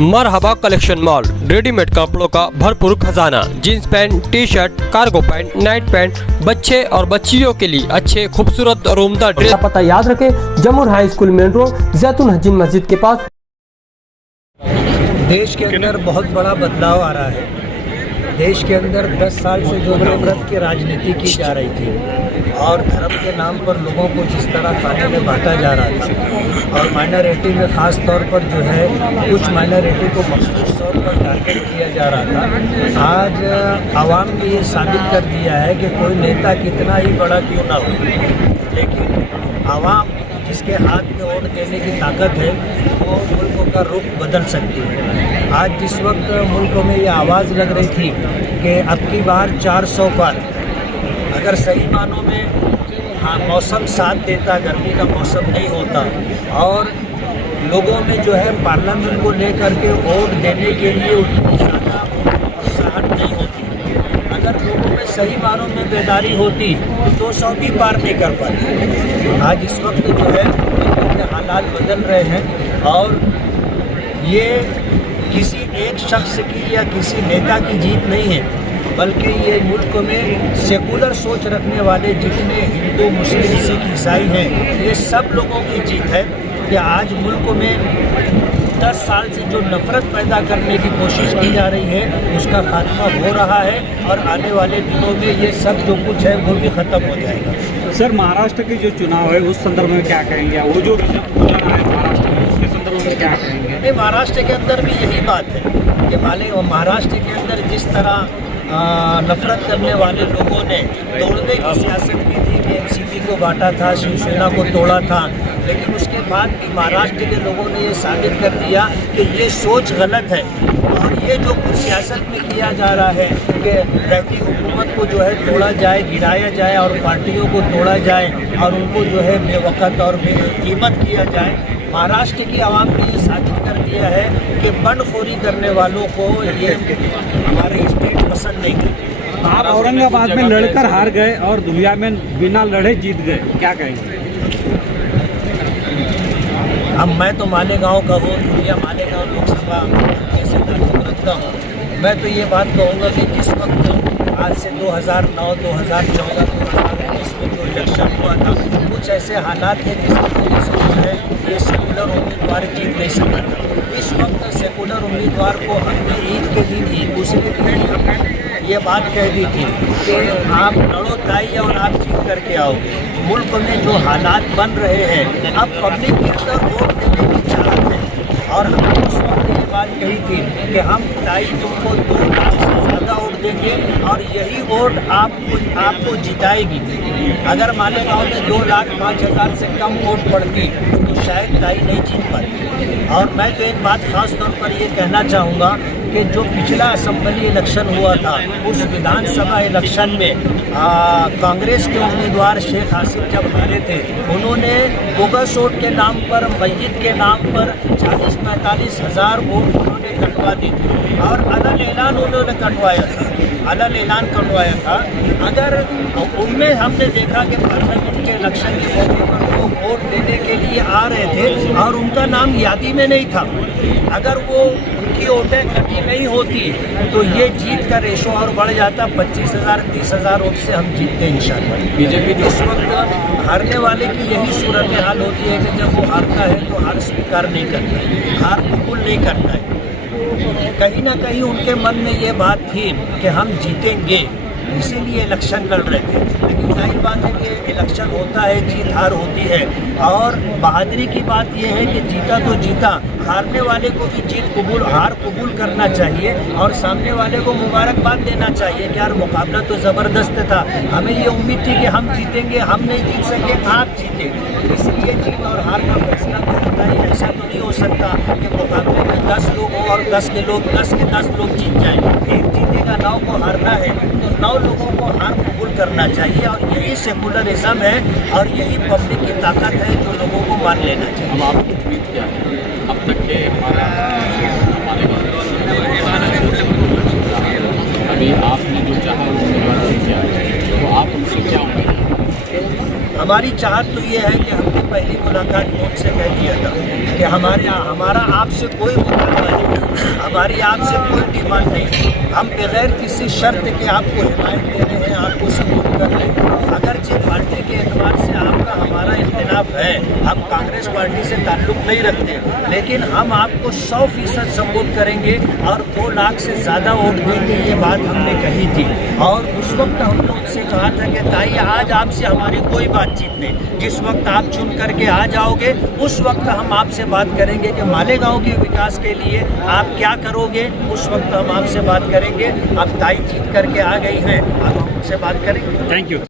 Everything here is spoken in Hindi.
मरहबा कलेक्शन मॉल, रेडीमेड कपड़ों का भरपूर खजाना। Jeans pant, T shirt, cargo pant, night pant, बच्चे और बच्चियों के लिए अच्छे खूबसूरत और उम्दा ड्रेस। पता याद रखें, जमुर हाई स्कूल मेन रोड, जैतून हजीन मस्जिद के पास। देश के अंदर बहुत बड़ा बदलाव आ रहा है। देश के अंदर 10 साल से जो नफरत की राजनीति की जा रही थी और धर्म के नाम पर लोगों को जिस तरह खाने में बांटा जा रहा था और माइनॉरिटी में ख़ास तौर पर जो है कुछ माइनॉरिटी को मखसूस तौर पर टारगेट किया जा रहा था, आज आवाम ने ये साबित कर दिया है कि कोई नेता कितना ही बड़ा क्यों ना हो, लेकिन आवाम जिसके हाथ में वोट देने की ताकत है वो मुल्क का रुख बदल सकती है। आज जिस वक्त मुल्क में ये आवाज़ लग रही थी कि अब की बार 400 पर, अगर सही मानों में मौसम साथ देता, गर्मी का मौसम नहीं होता और लोगों में जो है पार्लियामेंट को लेकर के वोट देने के लिए उतनी ज़्यादा उत्साहट नहीं होती, अगर लोगों में सही मानों में बेदारी होती तो 200 भी पार नहीं कर पाती। आज इस वक्त जो है हालात बदल रहे हैं और ये किसी एक शख्स की या किसी नेता की जीत नहीं है, बल्कि ये मुल्क में सेकुलर सोच रखने वाले जितने हिंदू, मुस्लिम, सिख, ईसाई हैं, ये सब लोगों की जीत है कि आज मुल्क में 10 साल से जो नफरत पैदा करने की कोशिश की जा रही है उसका खात्मा हो रहा है और आने वाले दिनों में ये सब जो कुछ है वो भी ख़त्म हो जाएगा। सर, महाराष्ट्र के जो चुनाव है उस संदर्भ में क्या कहेंगे? वो जो रिजल्ट हो रहा है महाराष्ट्र में उसके संदर्भ में क्या कहेंगे? नहीं, महाराष्ट्र के अंदर भी यही बात है कि महाराष्ट्र के अंदर जिस तरह नफरत करने वाले लोगों ने तोड़ने की सियासत की थी कि एनसीपी को बांटा था, शिवसेना को तोड़ा था, लेकिन उसके बाद भी महाराष्ट्र के लोगों ने ये साबित कर दिया कि ये सोच गलत है और ये जो कुछ सियासत में किया जा रहा है कि रहती हुकूमत को जो है तोड़ा जाए, गिराया जाए और पार्टियों को तोड़ा जाए और उनको जो है बेवकत और बेकीमत किया जाए, महाराष्ट्र की आवाम ने ये साबित कर दिया है कि बंडखोरी करने वालों को ये हमारे स्टेट पसंद नहीं करती। आप औरंगाबाद में लड़कर हार गए और दुनिया में बिना लड़े जीत गए, क्या कहेंगे? अब मैं तो मालेगांव का हूँ, दुनिया मालेगांव लोकसभा से ताल्लुक़ रखता हूँ। मैं तो ये बात कहूँगा कि जिस वक्त आज से 2009, 2014, 2019 में जो इलेक्शन हुआ था, कुछ ऐसे हालात थे जिसकी वजह से जो है ये सेकुलर उम्मीदवार जीत नहीं सका था। इस वक्त सेकुलर उम्मीदवार को हमने ईद के दिन ही, दूसरे दिन ही हमने ये बात कह दी थी कि आप लड़ो ताई और आप जीत करके आओगे। मुल्क में जो हालात बन रहे हैं, अब पब्लिक के अंदर वोट देने की चाहत है और हमने उस वक्त ये बात कही थी कि हम ताई तुमको 2 लाख से ज़्यादा वोट देंगे और यही वोट आपको जिताएगी। अगर मालेगांव में 2,05,000 से कम वोट पड़ती तो शायद ताई नहीं जीत पाती। और मैं तो एक बात ख़ास तौर पर ये कहना चाहूँगा कि जो पिछला असेंबली इलेक्शन हुआ था, उस विधानसभा इलेक्शन में कांग्रेस के उम्मीदवार शेख हासिफ जब हारे थे, उन्होंने बोगस वोट के नाम पर, मस्जिद के नाम पर 40-45 हज़ार वोट उन्होंने कटवा दी थी और अलग ऐलान उन्होंने कटवाया था। अगर उनमें हमने देखा कि पार्लियामेंट के इलेक्शन के मौके पर वो वोट देने के लिए आ रहे थे और उनका नाम यादी में नहीं था, अगर वो उनकी वोटें कटी नहीं होती तो ये जीत का रेशो और बढ़ जाता, 25,000, 30,000 वोट से हम जीतते इंशाअल्लाह। बीजेपी जो इस वक्त हारने वाले की यही सूरत हाल होती है कि जब वो हारता है तो हार स्वीकार नहीं करता है, हार कबूल नहीं करता है। कहीं ना कहीं उनके मन में ये बात थी कि हम जीतेंगे, इसीलिए इलेक्शन लड़ रहे थे। लेकिन जाहिर बात है कि इलेक्शन होता है, जीत हार होती है और बहादुरी की बात यह है कि जीता तो जीता, हारने वाले को भी हार कबूल करना चाहिए और सामने वाले को मुबारकबाद देना चाहिए कि यार मुकाबला तो ज़बरदस्त था, हमें ये उम्मीद थी कि हम जीतेंगे, हम नहीं जीत सके, आप जीते। इसलिए जीत और हार का फैसला तो होता ही, ऐसा तो नहीं हो सकता कि मुकाबले में 10 लोग हो और 10 के 10 लोग जीत जाएँ। एक जीतेगा, 9 को हारना है तो 9 लोगों को हार कबूल करना चाहिए और यही सेकुलरिज्म है और यही पब्लिक की ताकत है जो लोगों को मान लेना चाहिए। अब आपकी उम्मीद क्या है? अब तक के हमारा अभी आपने जो चाहा वो किया, तो आप उनसे क्या उम्मीद है? हमारी चाहत तो ये है कि हमने पहली मुलाकात में उनसे कह दिया था कि हमारा आपसे कोई मुकाबला नहीं, हमारी आपसे कोई डिमांड नहीं है। हम बगैर किसी शर्त के आपको हिमायत दे रहे हैं, आपको सपोर्ट कर रहे हैं। अगरचे पार्टी के एतबार से आपका हमारा इख्तिलाफ है, हम कांग्रेस पार्टी से ताल्लुक़ नहीं रखते, लेकिन हम आपको 100% सपोर्ट करेंगे और 2 लाख से ज़्यादा वोट देंगे, ये बात हमने कही थी। और उस वक्त हमने उनसे कहा था कि ताई आज आपसे हमारी कोई बातचीत नहीं, जिस वक्त आप चुन करके आ जाओगे उस वक्त हम आपसे बात करेंगे कि मालेगांव के विकास के लिए आप क्या करोगे, उस वक्त हम आपसे बात करेंगे। अब ताई जीत करके आ गई हैं, अब हम उनसे बात करेंगे। Thank you.